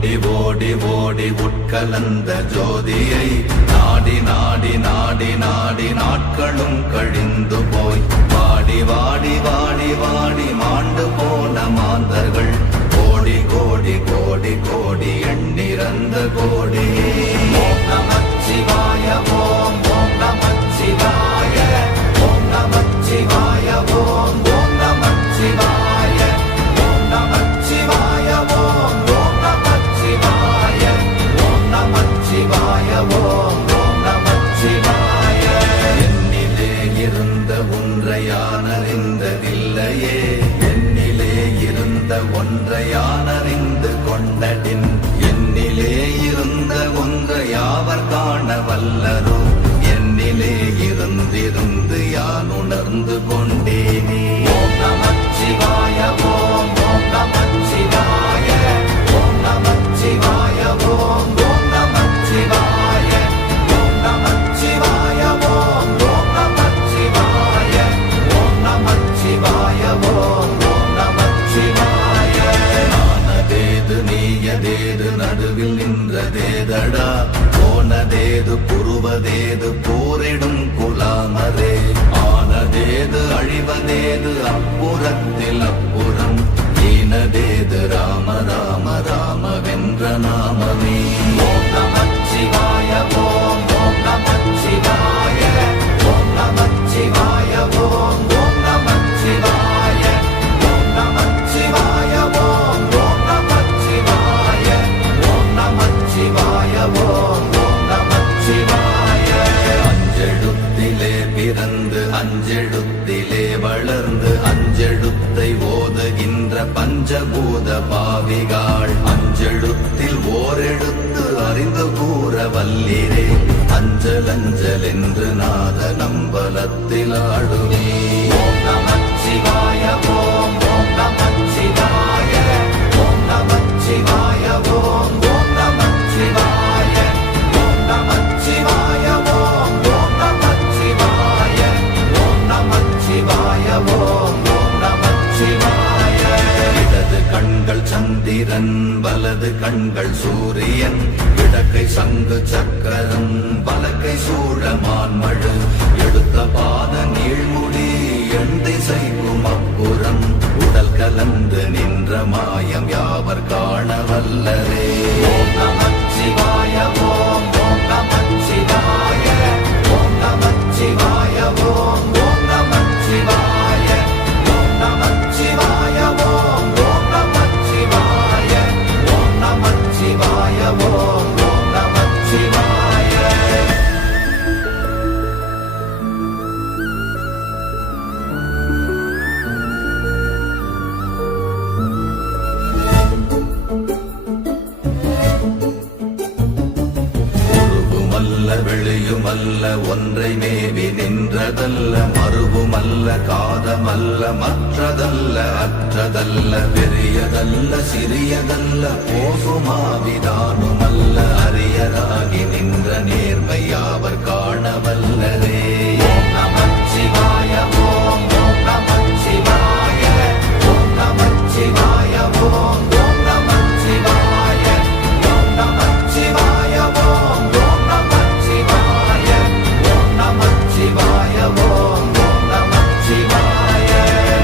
ஓடி ஓடி ஓடி உட்கலந்த ஜோதியை நாடி நாடி நாடி நாடி நாட்களும் கழிந்து போய் வாடி வாடி வாடி வாடி மாண்டு போன மாந்தர்கள் கோடி கோடி கோடி கோடி எண்ணிறந்த கோடி. ஓம் நமச்சிவாய ஓம் ஓம் நமச்சிவாய ஓம் நமச்சிவாய ஓம் ஓம் நமச்சிவாய ஓம் நமச்சிவாய ஓம் ஓம் நமச்சிவாய ஓம் நமச்சிவாய ஓம் ஓம் நமச்சிவாய. என்னிலே இருந்த ஒன்றை யானறிந்ததில்லையே, என்னிலே இருந்த ஒன்றை யானறிந்து கொண்டடின், என்னிலே இருந்த ஒன்றை யாவர் காண வல்லரோ, என்னிலே இருந்திருந்து யான் உணர்ந்து கொண்டேனே. ஓம் நமச்சிவாய ஓம் ஓம் நமச்சிவாய ஓம் நமச்சிவாய ஓம் ஓம் நமச்சிவாய ஓம் நமச்சிவாய ஓம் ஓம் நமச்சிவாய ஓம் நமச்சிவாய ஓம் ஓம் நமச்சிவாய. ஆனதேது நீயதேது நடுவில் நின்றதேதடா, போனதேது புருவதேது போரிடும் குலாமரே, ஆனதேது அழிவதேது அப்புறத்தில் அப்புறம், ஈனதேது ராம ராம ராம வென்ற நாமமே. ஓம் நமச்சிவாய ஓம் ஓம் நமச்சிவாய ஓம் நமச்சிவாய ஓம் ஓம் நமச்சிவாய ஓம் நமச்சிவாய ஓம் ஓம் நமச்சிவாய ஓம் நமச்சிவாய ஓம் ஓம் நமச்சிவாய. அஞ்செழுத்திலே பிறந்து அஞ்செழுத்திலே வளர்ந்து அஞ்செழுத்தை ஓதுகின்ற பஞ்சபூத பாவிகாள், அஞ்செழுத்தில் ஓரெழுத்து அறிந்து கூற வல்லிரே, அஞ்சல் அஞ்சல் என்று நாத நம்பலத்தில் ஆடுவே. ஓம் நமச்சிவாய ஓம் ஓம் நமச்சிவாய ஓம் நமச்சிவாய ஓம் ஓம் நமச்சிவாய ஓம் நமச்சிவாய ஓம் ஓம் நமச்சிவாய ஓம் நமச்சிவாய ஓம் ஓம் நமச்சிவாய. இடது கண்கள் சந்திரன் வலது கண்கள் சூரியன், இடக்கை சங்கு சக்கரம் வலக்கை சூழமான்மழு, எடுத்த பாத நீழ்முடி எண் திசைக்கும் அப்புறம், உடல் கலந்து நின்ற மாயம் யாவர் காண வல்லரே. ஓம் நமச்சிவாய ஓம் ஓம் நமச்சிவாய ஓம் நமச்சிவாய ஓம் ஓம் நமச்சிவாய ஓம் நமச்சிவாய ஓம் ஓம் நமச்சிவாய ஓம் நமச்சிவாய ஓம் ஓம் நமச்சிவாய. வெளியுமல்ல ஒன்றை மேவி நின்றதல்ல, மறுவுமல்ல காதமல்ல மற்றதல்ல அற்றதல்ல, பெரியதல்ல சிறியதல்ல போசுமாவிதானுமல்ல, அரியராகி நின்ற நேர்மை யாவர் காண வல்லரே. ஓம் நமச்சிவாய ஓம் ஓம் நமச்சிவாய ஓம் நமச்சிவாய ஓம் ஓம் நமச்சிவாய ஓம் நமச்சிவாய ஓம் ஓம் நமச்சிவாய ஓம் நமச்சிவாய ஓம் ஓம் நமச்சிவாய.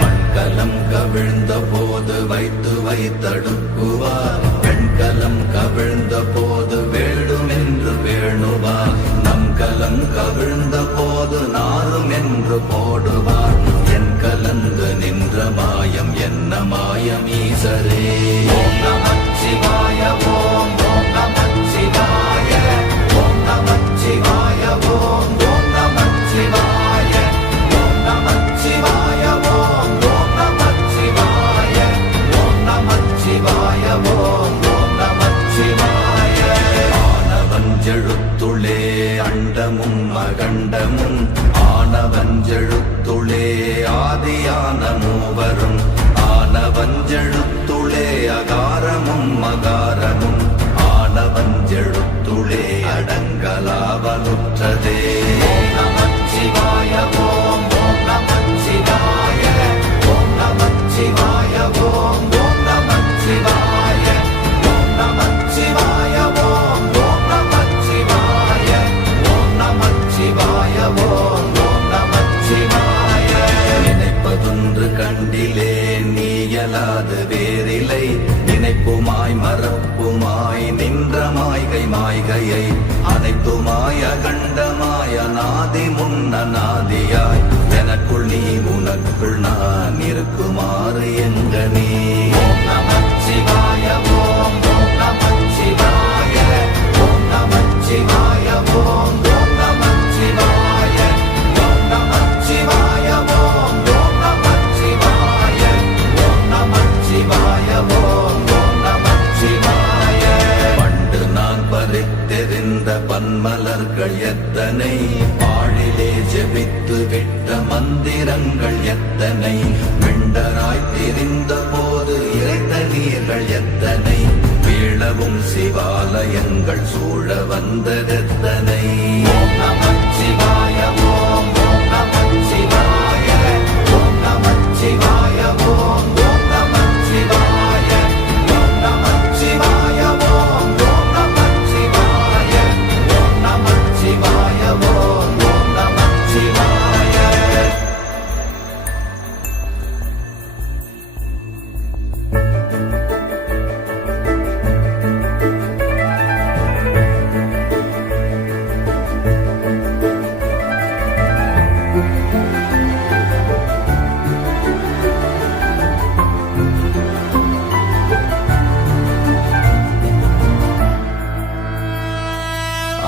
மண்கலம் கவிழ்ந்த போது வைத்து வைத்தடுக்குவார், பெண்கலம் கவிழ்ந்த போது வேடும் என்று வேணுவார், நம் கலம் கவிழ்ந்த போது நாரும் என்று போடுவார், என் கலந்து நின்ற மாயம் என்ன மாயம் ஈசரே. ஓம் நமச்சிவாய ஓம் ஓம் நமச்சிவாய ஓம் நமச்சிவாய ஓம் ஓம் நமச்சிவாய ஓம் நமச்சிவாய ஓம் ஓம் நமச்சிவாய ஓம் நமச்சிவாய ஓம் ஓம் நமச்சிவாய. ஆனவஞ்செழுத்துளே அண்டமும் அகண்டமும், ஆனவஞ்செழுத்துளே ஆதியான மூவரும், ஆனவஞ்செழுத்துளே அகாரமும் மகாரமும், ஆனவஞ்செழுத்துளே அடங்கலாவலுற்றதே. ஓம் நமச்சிவாய ஓம் ஓம் நமச்சிவாய ஓம் நமச்சிவாய ஓம் ஓம் நமச்சிவாய ஓம் நமச்சிவாய முன்னநாதியாய் எனக்குள் நீ உனக்குள் நான் இருக்குமாறு எங்க நீ ஓம் நமச்சிவாய ஓம் ஓம் நமச்சிவாய ஓம் நமச்சிவாய ஓம் ஓம் நமச்சிவாய ஓம் நமச்சிவாய ஓம் ஓம் நமச்சிவாய ஓம் நமச்சிவாய ஓம் ஓம் நமச்சிவாய பண்டு நான் பறித்தெறிந்த பன்மலர்கள் எத்தனை பாழிலே ஜெபித்து விட்ட மந்திரங்கள் எத்தனை விண்டராய் திரிந்த போது இறைத்த நீர்கள் எத்தனை வீழவும் சிவாலயங்கள் சூழ வந்ததெத்தனை ஓம் நமச்சிவாய ஓம் ஓம் நமச்சிவாய ஓம் நமச்சிவாய ஓம் ஓம் நமச்சிவாய ஓம் நமச்சிவாய ஓம் ஓம் நமச்சிவாய ஓம் நமச்சிவாய ஓம் ஓம் நமச்சிவாய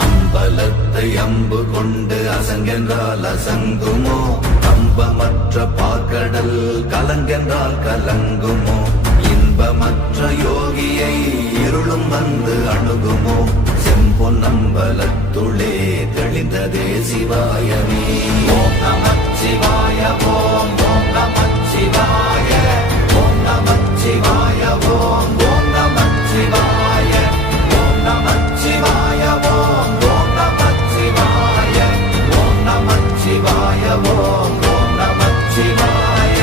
அம்பலத்தை அம்பு கொண்டு அசங்கென்றால் அசங்குமோ கம்பமற்ற பாக்கடல் கலங்கென்றால் கலங்குமோ இன்பமற்ற யோகியை இருளும் வந்து அணுகுமோ செம்பொன்னம்பலத்துளே தெளிந்ததே சிவாயமே ஓம் நமச்சிவாய ஓம் ஓம் நமச்சிவாய ஓம் நமச்சிவாய ஓம் ஓம் நமச்சிவாய ஓம் நமச்சிவாய ஓம் ஓம் நமச்சிவாய ஓம் நமச்சிவாய ஓம் ஓம் நமச்சிவாய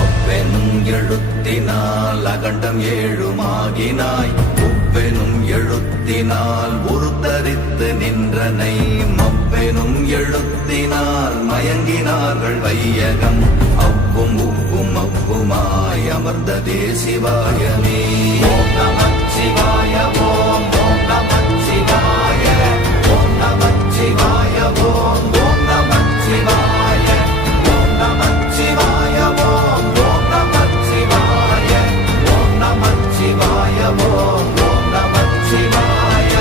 அவ்வெனும் எழுத்தினால் அகண்டம் ஏழுமாகினாய் உவ்வெனும் எழுத்தினால் உருத்தரித்து நின்றனை மவ்வெனும் எழுத்தினால் மயங்கினார்கள் வையகம் அவ்வும் உவ்வும் அவ்வுமாய் அமர்ந்ததே சிவாயமே ஓம் நமச்சிவாய ஓம் ஓம் நமச்சிவாய ஓம் நமச்சிவாய ஓம் ஓம் நமச்சிவாய ஓம் நமச்சிவாய ஓம் ஓம் நமச்சிவாய ஓம் நமச்சிவாய ஓம் ஓம் நமச்சிவாய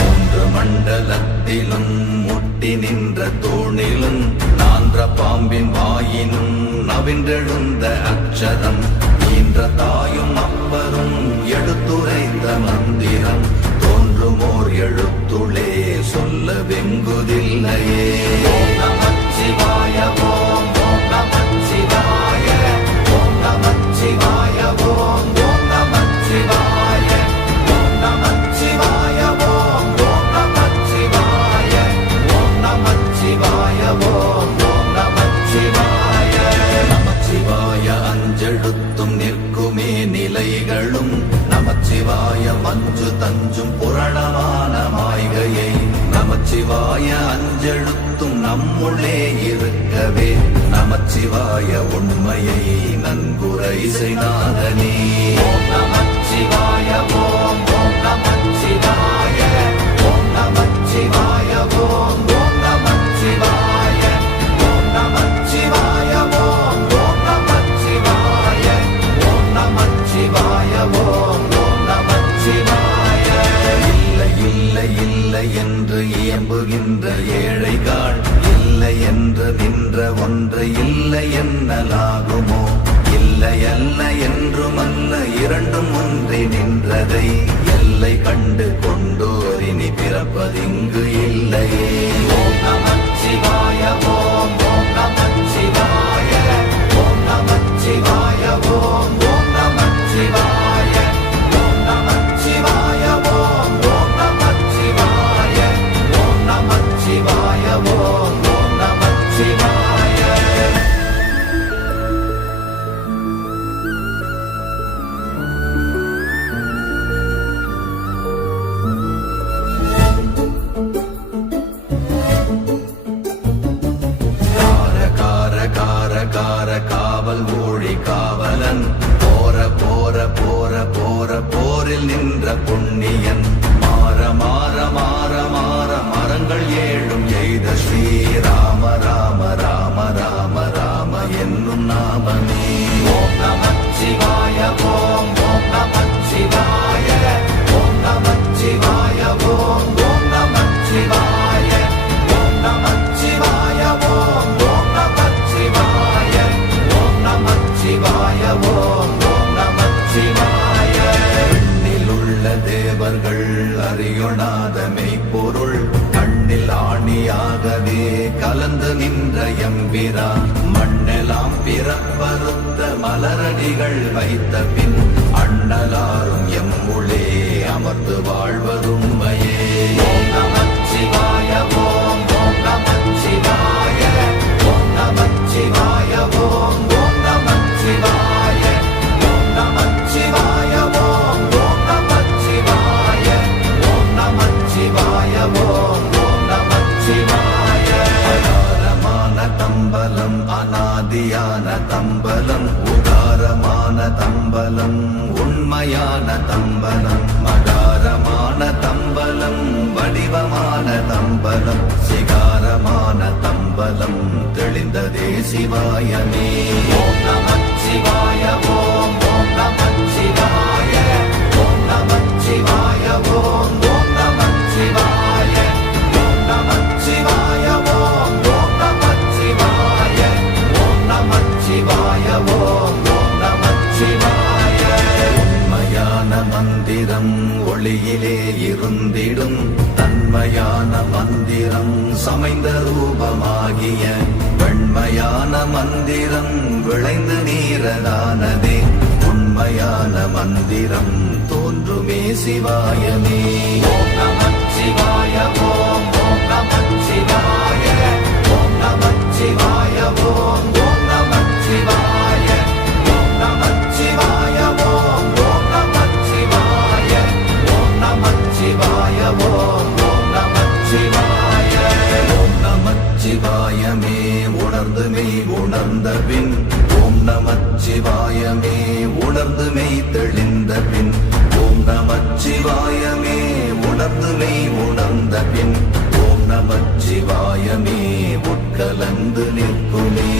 மூன்று மண்டலத்திலும் முட்டி நின்ற தூணிலும் நான்ற பாம்பின் வாயினும் நவின்றெழுந்த அக்ஷரம் ஈன்ற தாயும் அப்பரும் எடுத்துரைத்த மந்திரம் தோன்றுமோர் எழுத்துளே சொல்ல வெங்குதில்லையே ஓம் நமச்சிவாய ஓம் ஓம் நமச்சிவாய ஓம் நமச்சிவாய ஓம் ஓம் நமச்சிவாய ஓம் நமச்சிவாய ஓம் ஓம் நமச்சிவாய ஓம் நமச்சிவாய ஓம் ஓம் நமச்சிவாய நமச்சிவாய அஞ்செழுத்தும் நிற்குமே நிலைகளும் நமச்சிவாய மஞ்சு தஞ்சும் புரணமான மாய்கையை நமச்சிவாய அஞ்செழுத்தும் நம்முள்ளே இருக்கவே நமச்சிவாய உண்மையை நன்குரை செய்நாதனே ஓம் நமச்சிவாய ஓம் ஓம் நமச்சிவாய ஓம் நமச்சிவாய ஓம் ஓம் நமச்சிவாய ஓம் நமச்சிவாய ஓம் ஓம் நமச்சிவாய ஓம் நமச்சிவாய ஓம் ஓம் நமச்சிவாய இல்லை இல்லை இல்லை என்று இயம்புகின்ற ஏழைகள் இல்லை என்று நின்ற ஒன்று இல்லை என்னலாகுமோ இல்லை அல்ல என்றுமல்ல இரண்டும் ஒன்றி நின்றதை எல்லை கண்டு கொண்டோரினி பிறப்பதிங்கு இல்லையே ஓம் நமச்சிவாய ஓம் ஓம் நமச்சிவாய ஓம் நமச்சிவாய ஓம் ஓம் நமச்சிவாய ஓம் நமச்சிவாய ஓம் ஓம் நமச்சிவாய ஓம் நமச்சிவாய ஓம் ஓம் நமச்சிவாய காவல் ஊழி காவலன் போற போற போற போற போரில் நின்ற புண்ணியன் மாற மாற மாற மாற மரங்கள் ஏழும் எய்த ஸ்ரீராம எம்பிரா மண்ணெல்லாம் பிறப்பறுத்த மலரடிகள் வைத்த பின் அண்ணலாரும் எம்முளே அமர்ந்து வாழ்வதும்மையே. ஓம் நமச்சிவாய ஓம் ஓம் நமச்சிவாய ஓம் நமச்சிவாய ஓம் ஓம் நமச்சிவாய ஓம் நமச்சிவாய ஓம் ஓம் நமச்சிவாய ஓம் நமச்சிவாய ஓம் ஓம் நமச்சிவாய. அகாரமான தம்பலம் அநாதியான தம்பலம் உதாரமான தம்பலம் உண்மையான தம்பலம் மகாரமான தம்பலம் வடிவமான தம்பலம் சிகாரமான தம்பலம் தெளிந்ததே சிவாயமே. ஓம் நமச்சிவாய ஓம் ஓம் நமச்சிவாய ஓம் நமச்சிவாய ஓம் ஓம் நமச்சிவாய ஓம் நமச்சிவாய ஓம் ஓம் நமச்சிவாய ஓம் நமச்சிவாய ஓம் ஓம் நமச்சிவாய. உண்மையான மந்திரம் ஒளியிலே இருந்திடும் தன்மையான மந்திரம் சமைந்த ரூபமாகிய வெண்மையான மந்திரம் விளைந்து நீரதானதே உண்மையான மந்திரம் தோன்றுமே சிவாயமே. ஓம் நமச்சிவாய ஓம் ஓம் நமச்சிவாய ஓம் நமச்சிவாய ஓம் ஓம் நமச்சிவாய ஓம் நமச்சிவாய ஓம் ஓம் நமச்சிவாய ஓம் நமச்சிவாய ஓம் ஓம் நமச்சிவாய. ஓம் நமச்சிவாயமே உணர்ந்து மெய் உணர்ந்த பின் ஓம் நமச்சிவாயமே உணர்ந்து மெய் தெளிந்த பின் ஓம் நமச்சிவாயமே உணர்ந்து மெய் உணர்ந்த பின் ஓம் நமச்சிவாயமே உட்கலந்து நிற்குமே.